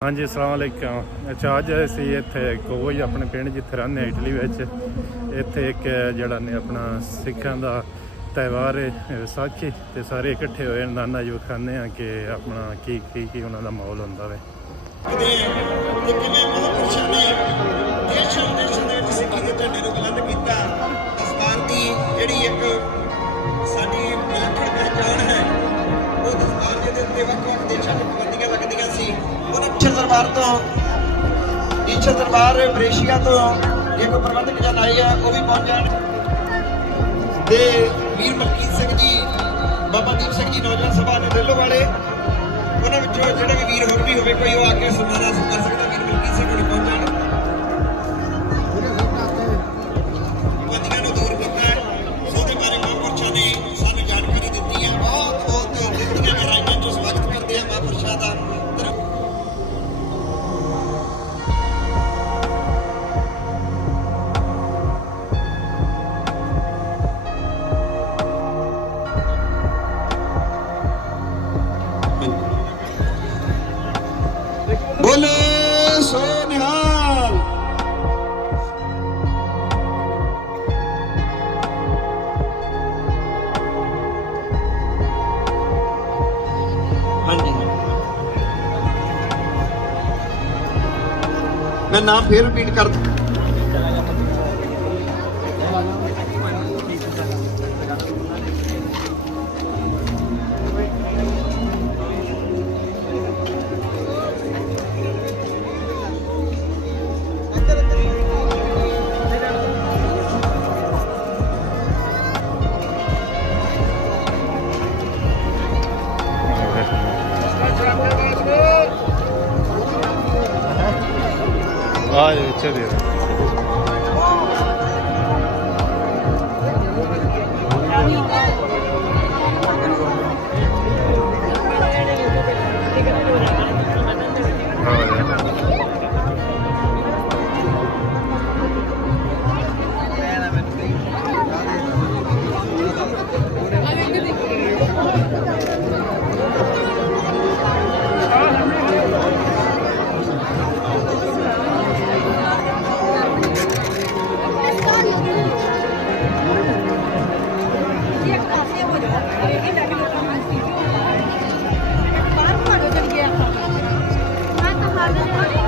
हाँ जी अस्सलाम वालेकुम। अच्छा अज असी इत्थे कोई अपने पिंड जिथे रहने इटली इत्थे एक जड़ा ने अपना सिखां दा त्यौहार है विसाखी ते सारे इकट्ठे होए नाना जी विखाने कि अपना की उन्हों का माहौल होंदा वे। दरबार तो टीचर दरबार मलेशिया तो एक प्रबंधक जन आए है वह भी पहुंच जाए। वीर मलकीत सिंह जी बाबा दीप सिंह जी नौजवान सभा ने डेलो वाले उन्होंने जो भी वीर होर भी हो कोई आके सम्माना कर सकता वीर मलकीत सिंह होर पहुंच जाए। दूर किया है ਉਹਦੇ ਬਾਰੇ ਮਹਾਂਪੁਰਸ਼ਾਂ ਨੇ ਸਾਨੂੰ ਜਾਣਕਾਰੀ ਦਿੱਤੀ ਹੈ। बहुत ਦਿੱਤੀਆਂ ਗਹਿਰਾਈਆਂ ਤੋਂ ਸਵਾਗਤ ਕਰਦੇ ਹਾਂ ਮਹਾਂਪੁਰਸ਼ਾਂ ਦਾ। बोले सो निहाल। हाँ जी मैं नाम फिर रिपीट कर दूं। चलिए बाहर जो चल गया